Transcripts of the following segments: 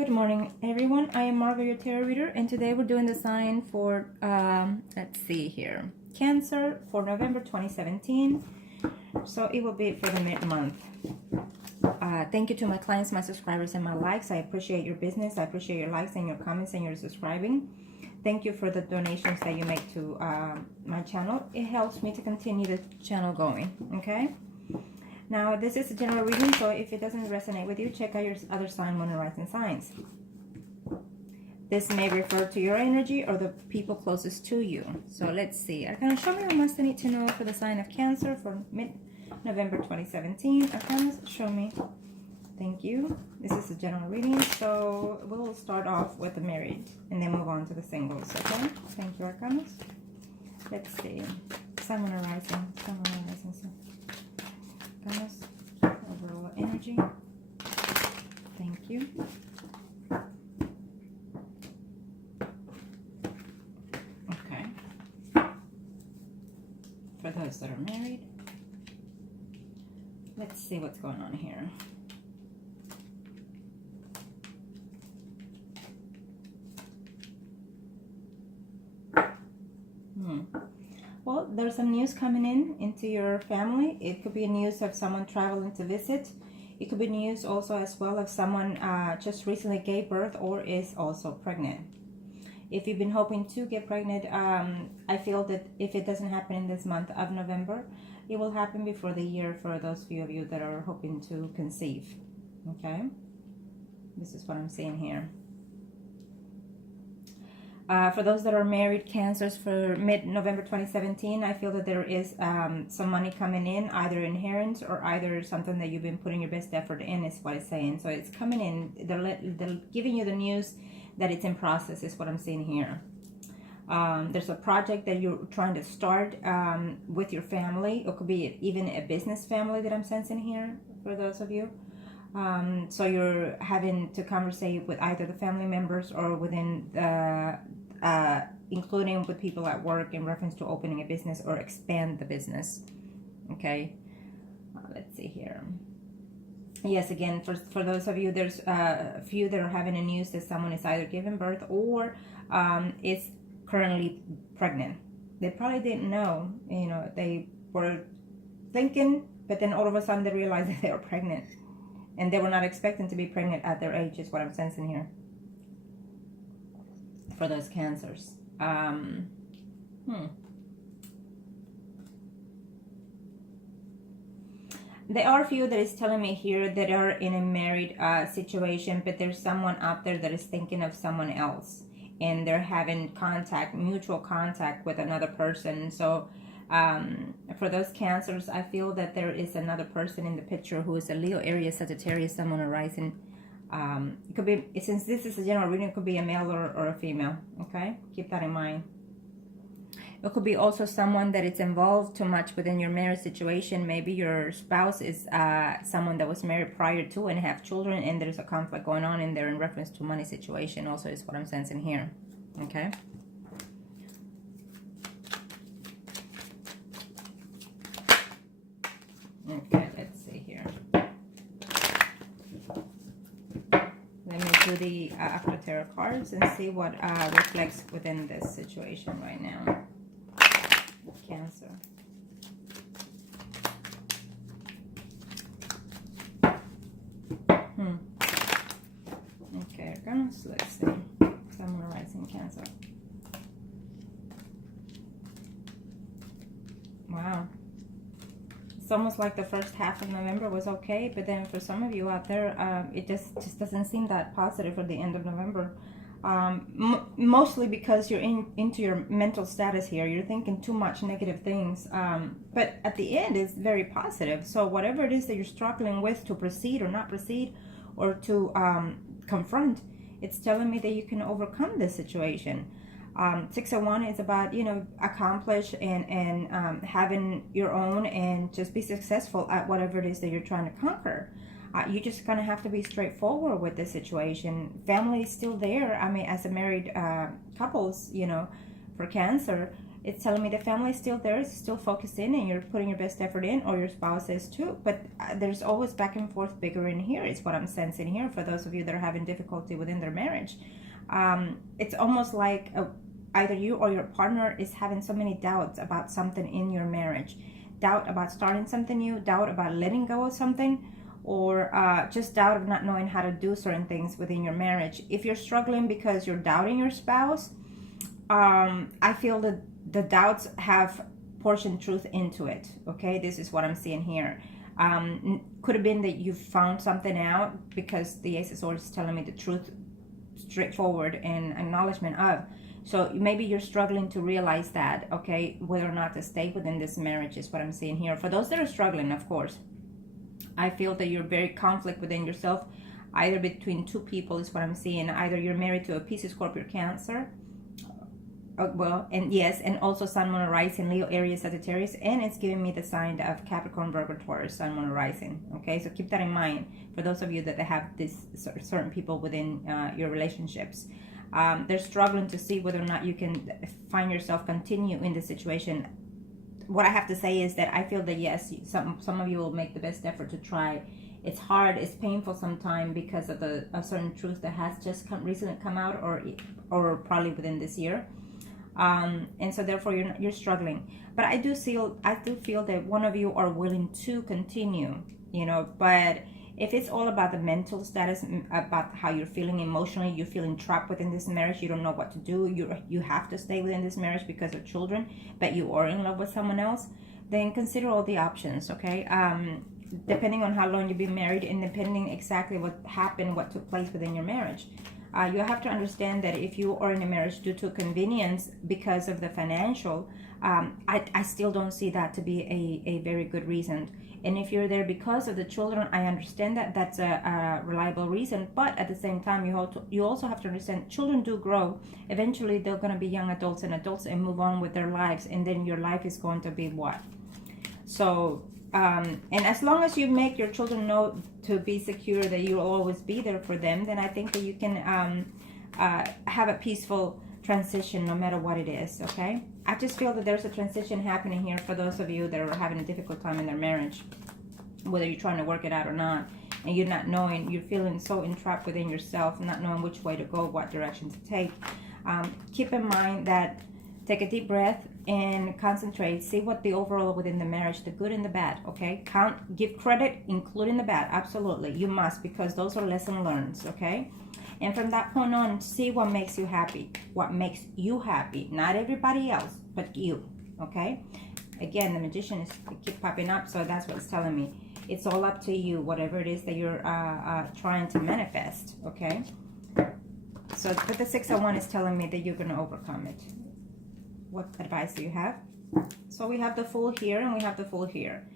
Good morning, everyone. I am Margourtarotreader, and today we're doing the sign for, let's see here, Cancer for November 2017. So it will be for the mid-month. Thank you to my clients, my subscribers, and my likes. I appreciate your business. I appreciate your likes and your comments and your subscribing. Thank you for the donations that you make to my channel. It helps me to continue the channel going, okay? Now, this is a general reading, so if it doesn't resonate with you, check out your other sign, moon, and rising signs. This may refer to your energy or the people closest to you. So let's see. Arcana, show me what must I need to know for the sign of Cancer for mid-November 2017. Arcana, show me. Thank you. This is a general reading, so we'll start off with the married and then move on to the singles, okay? Thank you, Arcana. Let's see. Sun, moon, and rising. Sun, moon, and rising. Overall energy. Thank you. Okay. For those that are married, let's see what's going on here. Well, there's some news coming into your family. It could be news of someone traveling to visit. It could be news also as well of someone just recently gave birth or is also pregnant. If you've been hoping to get pregnant, I feel that if it doesn't happen in this month of November, it will happen before the year for those few of you that are hoping to conceive. Okay? This is what I'm seeing here. For those that are married, Cancers, for mid-November 2017, I feel that there is some money coming in, either inherent or either something that you've been putting your best effort in, is what it's saying. So it's coming in. They're giving you the news that it's in process, is what I'm seeing here. There's a project that you're trying to start with your family. It could be even a business family that I'm sensing here for those of you. So you're having to conversate with either the family members or within the including with people at work in reference to opening a business or expand the business. Okay, let's see here. Yes, again, for those of you, there's a few that are having a news that someone is either giving birth or is currently pregnant. They probably didn't know, you know, they were thinking, but then all of a sudden they realized that they were pregnant. And they were not expecting to be pregnant at their age, is what I'm sensing here. For those Cancers. There are a few that is telling me here that are in a married situation, but there's someone out there that is thinking of someone else. And they're having contact, mutual contact with another person. So for those Cancers, I feel that there is another person in the picture who is a Leo, Aries, Sagittarius, Sun, Moon, or rising. It could be, since this is a general reading, it could be a male or a female. Okay, keep that in mind. It could be also someone that is involved too much within your marriage situation. Maybe your spouse is someone that was married prior to and have children, and there's a conflict going on in there in reference to money situation. Also, is what I'm sensing here. Okay. Okay, let's see here. Let me do the After Tarot cards and see what reflects within this situation right now. Cancer. Okay, let's see. Sun, rising, Cancer. Wow. It's almost like the first half of November was okay, but then for some of you out there, it just doesn't seem that positive for the end of November. Mostly because you're into your mental status here. You're thinking too much negative things, but at the end it's very positive. So whatever it is that you're struggling with to proceed or not proceed or to confront, it's telling me that you can overcome this situation. 6 of Wands is about, you know, accomplish and having your own and just be successful at whatever it is that you're trying to conquer. You just kind of have to be straightforward with this situation. Family is still there. I mean, as a married couples, you know, for Cancer, It's telling me the family is still there, it's still focused in, and you're putting your best effort in, or your spouse is too. But there's always back and forth bigger in here. It's what I'm sensing here for those of you that are having difficulty within their marriage. It's almost like either you or your partner is having so many doubts about something in your marriage. Doubt about starting something new, doubt about letting go of something, or just doubt of not knowing how to do certain things within your marriage. If you're struggling because you're doubting your spouse, I feel that the doubts have portion truth into it. Okay, this is what I'm seeing here. Could have been that you found something out, because the Ace of Swords is telling me the truth, straightforward and acknowledgement of. So maybe you're struggling to realize that, okay, whether or not to stay within this marriage is what I'm seeing here. For those that are struggling, of course, I feel that you're very conflict within yourself, either between two people is what I'm seeing. Either you're married to a Pisces, Scorpio, Cancer, well, and yes, and also Sun, Moon, Rising, Leo, Aries, Sagittarius, and it's giving me the sign of Capricorn, Virgo, Taurus, Sun, Moon, Rising. Okay, so keep that in mind for those of you that have this certain people within your relationships. They're struggling to see whether or not you can find yourself continue in the situation. What I have to say is that I feel that yes, some of you will make the best effort to try. It's hard, it's painful sometimes because of a certain truth that has just recently come out, or probably within this year. And so therefore you're struggling, but I do feel that one of you are willing to continue, you know. But if it's all about the mental status, about how you're feeling emotionally, you're feeling trapped within this marriage, you don't know what to do, you have to stay within this marriage because of children, but you are in love with someone else, then consider all the options. Okay, depending on how long you've been married, and depending exactly what happened, what took place within your marriage. You have to understand that if you are in a marriage due to convenience because of the financial, I still don't see that to be a very good reason. And if you're there because of the children, I understand that that's a reliable reason. But at the same time, you also have to understand children do grow. Eventually, they're going to be young adults and move on with their lives. And then your life is going to be what? So, and as long as you make your children know to be secure that you'll always be there for them, then I think that you can have a peaceful transition no matter what it is. Okay, I just feel that there's a transition happening here for those of you that are having a difficult time in their marriage, whether you're trying to work it out or not, and you're not knowing, you're feeling so entrapped within yourself, not knowing which way to go, what direction to take. Keep in mind that take a deep breath and concentrate. See what the overall within the marriage, the good and the bad. Okay, give credit, including the bad. Absolutely, you must, because those are lessons learned. Okay, and from that point on, see what makes you happy. What makes you happy, not everybody else, but you. Okay, again, the Magician is keep popping up, so that's what it's telling me. It's all up to you, whatever it is that you're trying to manifest. Okay, so but the 6 of Wands is telling me that you're going to overcome it. What advice do you have? So we have the Fool here and we have the Fool here.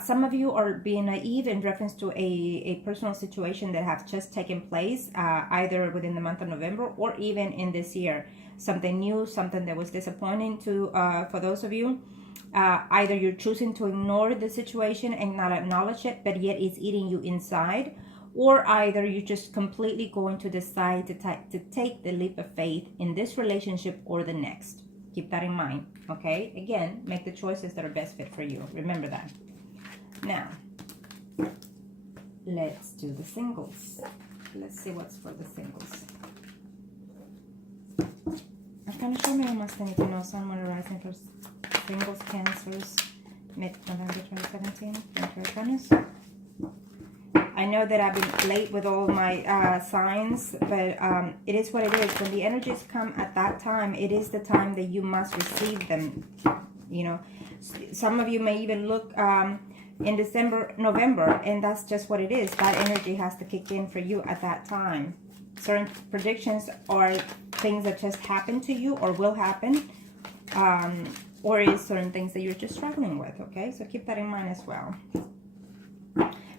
Some of you are being naive in reference to a personal situation that have just taken place, either within the month of November or even in this year. Something new, something that was disappointing to for those of you. Either you're choosing to ignore the situation and not acknowledge it, but yet it's eating you inside. Or either you're just completely going to decide to take the leap of faith in this relationship or the next. Keep that in mind, okay? Again, make the choices that are best fit for you. Remember that. Now, let's do the singles. Let's see what's for the singles. Arcana, show me how much they need to know. Sun, Moon, Rising for singles, Cancers, mid-November 2017. Arcanas. I know that I've been late with all my signs, but it is what it is. When the energies come at that time, it is the time that you must receive them. You know, some of you may even look in December, November, and that's just what it is. That energy has to kick in for you at that time. Certain predictions are things that just happen to you or will happen, or is certain things that you're just struggling with. Okay, so keep that in mind as well.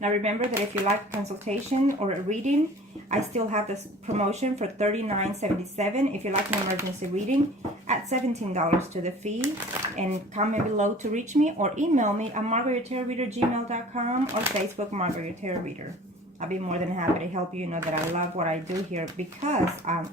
Now remember that if you like a consultation or a reading, I still have this promotion for $39.77. If you like an emergency reading, at $17 to the fee. And comment below to reach me or email me at margourtarotreader@gmail.com or Facebook Margourtarotreader. I'll be more than happy to help you. You know that I love what I do here because I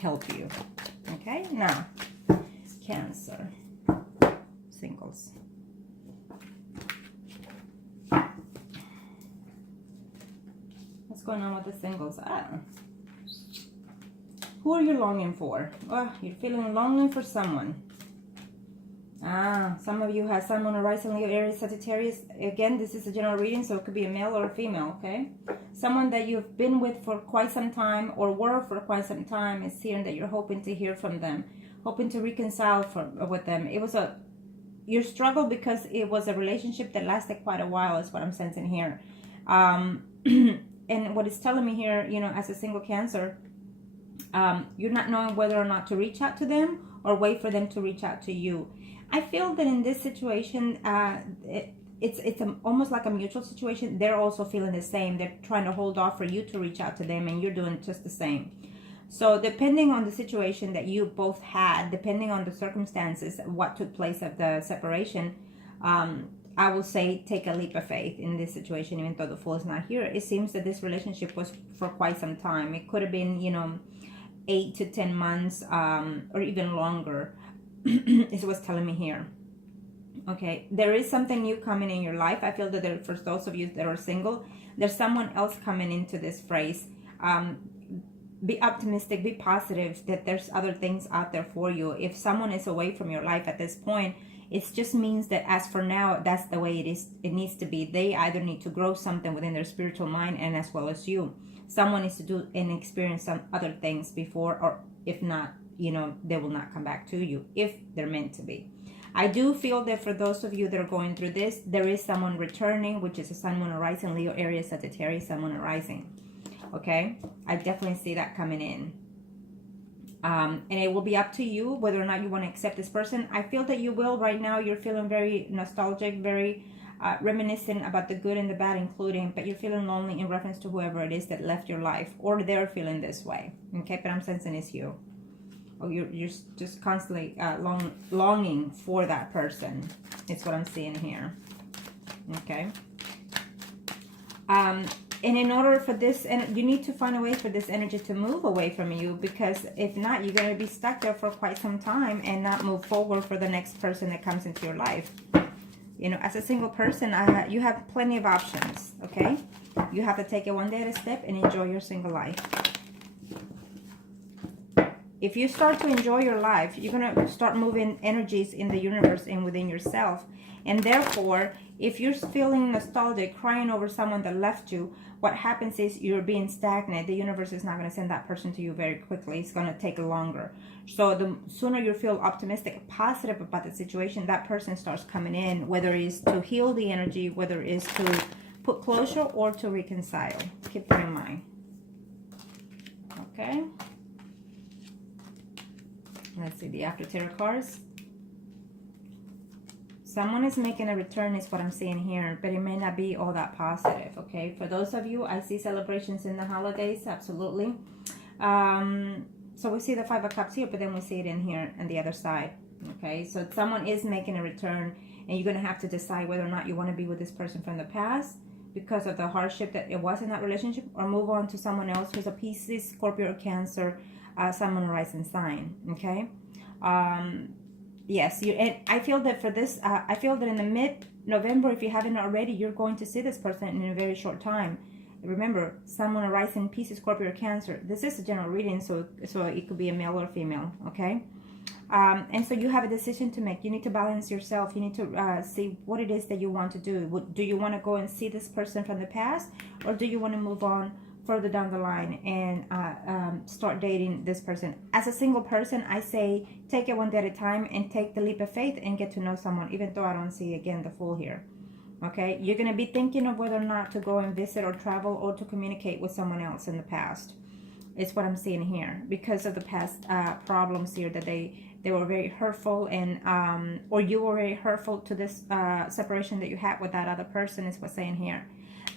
help you. Okay, now Cancer. Singles. What's going on with the singles? Who are you longing for? Oh, you're feeling longing for someone. Some of you have Sun, Moon, Rising, Leo, Aries, Sagittarius. Again, this is a general reading, so it could be a male or a female, okay? Someone that you've been with for quite some time or were for quite some time is here, and that you're hoping to hear from them, hoping to reconcile with them. It was your struggle because it was a relationship that lasted quite a while is what I'm sensing here. And what it's telling me here, you know, as a single Cancer, you're not knowing whether or not to reach out to them or wait for them to reach out to you. I feel that in this situation, it's almost like a mutual situation. They're also feeling the same. They're trying to hold off for you to reach out to them, and you're doing just the same. So depending on the situation that you both had, depending on the circumstances, what took place of the separation, I will say take a leap of faith in this situation, even though the Fool is not here. It seems that this relationship was for quite some time. It could have been, you know, 8 to 10 months or even longer. Is what's telling me here. Okay, there is something new coming in your life. I feel that for those of you that are single, there's someone else coming into this phrase. Be optimistic, be positive that there's other things out there for you. If someone is away from your life at this point, it just means that as for now, that's the way it is. It needs to be. They either need to grow something within their spiritual mind, and as well as you. Someone needs to do and experience some other things before, or if not, you know, they will not come back to you if they're meant to be. I do feel that for those of you that are going through this, there is someone returning, which is a Sun, Moon, Rising, Leo, Aries, Sagittarius, Sun, Moon, Rising. Okay, I definitely see that coming in. And it will be up to you whether or not you want to accept this person. I feel that you will. Right now, you're feeling very nostalgic, very reminiscent about the good and the bad, including, but you're feeling lonely in reference to whoever it is that left your life, or they're feeling this way. Okay, but I'm sensing it's you. Or you're just constantly longing for that person. It's what I'm seeing here. Okay. And in order for this, and you need to find a way for this energy to move away from you, because if not, you're going to be stuck there for quite some time and not move forward for the next person that comes into your life. You know, as a single person, you have plenty of options. Okay. You have to take it one day at a step and enjoy your single life. If you start to enjoy your life, you're going to start moving energies in the universe and within yourself. And therefore, if you're feeling nostalgic, crying over someone that left you, what happens is you're being stagnant. The universe is not going to send that person to you very quickly. It's going to take longer. So the sooner you feel optimistic, positive about the situation, that person starts coming in, whether it's to heal the energy, whether it's to put closure or to reconcile. Keep that in mind. Okay. Let's see the after tarot cards. Someone is making a return is what I'm seeing here, but it may not be all that positive, okay? For those of you, I see celebrations in the holidays, absolutely. So we see the Five of Cups here, but then we see it in here on the other side, okay? So someone is making a return, and you're going to have to decide whether or not you want to be with this person from the past because of the hardship that it was in that relationship, or move on to someone else who's a Pisces, Scorpio, or Cancer, Sun, Moon, Rising sign, okay? Yes, and I feel that for this, I feel that in the mid-November, if you haven't already, you're going to see this person in a very short time. Remember, Sun, Moon, Rising, Pisces, Scorpio, or Cancer. This is a general reading, so it could be a male or female, okay? And so you have a decision to make. You need to balance yourself. You need to see what it is that you want to do. Do you want to go and see this person from the past, or do you want to move on further down the line and start dating this person? As a single person, I say take it one day at a time and take the leap of faith and get to know someone, even though I don't see, again, the Fool here. Okay, you're going to be thinking of whether or not to go and visit or travel or to communicate with someone else in the past. It's what I'm seeing here, because of the past problems here, that they were very hurtful, and or you were very hurtful to this separation that you had with that other person, is what's saying here.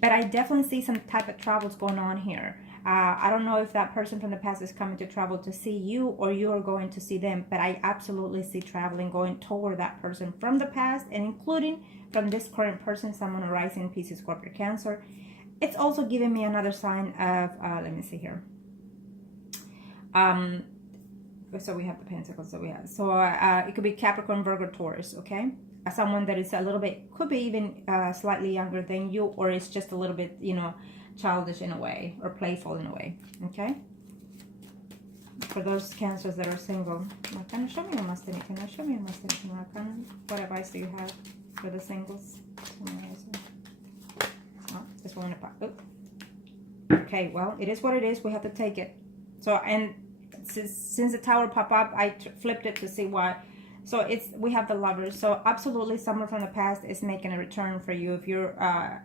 But I definitely see some type of travels going on here. I don't know if that person from the past is coming to travel to see you, or you are going to see them, but I absolutely see traveling going toward that person from the past, and including from this current person, someone rising, Pisces, Scorpio, Cancer. It's also giving me another sign of, let me see here. So we have the Pentacles that we have. So it could be Capricorn, Virgo, Taurus, okay? Someone that is a little bit, could be even slightly younger than you, or it's just a little bit, you know, childish in a way, or playful in a way, okay? For those Cancers that are single, can you show me your destiny? Can I show me your destiny? What advice do you have for the singles? Oh, this one. Okay, well, it is what it is. We have to take it. So, and since the Tower popped up, I flipped it to see why. So we have the Lovers. So absolutely, someone from the past is making a return for you. If you're,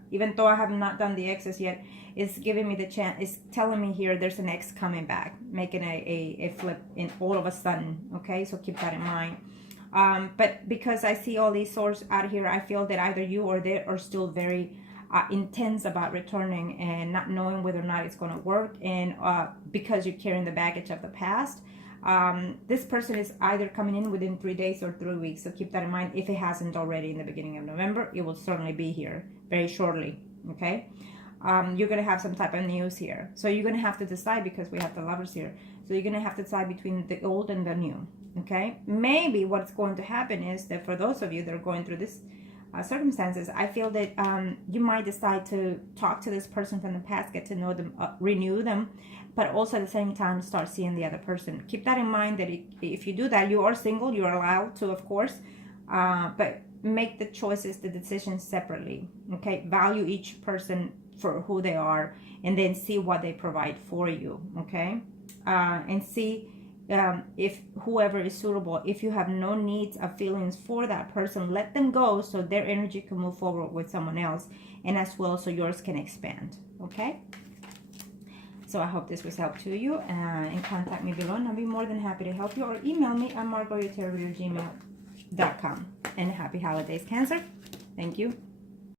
even though I have not done the exes yet, it's giving me the chance. It's telling me here there's an ex coming back, making a flip in all of a sudden. Okay, so keep that in mind. But because I see all these swords out here, I feel that either you or they are still very intense about returning and not knowing whether or not it's going to work, and because you're carrying the baggage of the past. This person is either coming in within 3 days or 3 weeks, so keep that in mind. If it hasn't already in the beginning of November, it will certainly be here very shortly. Okay, you're gonna have some type of news here, so you're gonna have to decide, because we have the Lovers here. So you're gonna have to decide between the old and the new. Okay, maybe what's going to happen is that for those of you that are going through this circumstances, I feel that you might decide to talk to this person from the past, get to know them, renew them, but also at the same time start seeing the other person. Keep that in mind, that if you do that, you are single, you are allowed to, of course, but make the choices, the decisions separately. Okay, value each person for who they are, and then see what they provide for you. Okay, and see if whoever is suitable. If you have no needs or feelings for that person, let them go, so their energy can move forward with someone else, and as well so yours can expand. Okay, so I hope this was help to you, and contact me below, and I'll be more than happy to help you, or email me at margourtarotreader@gmail.com. And happy holidays, Cancer. Thank you.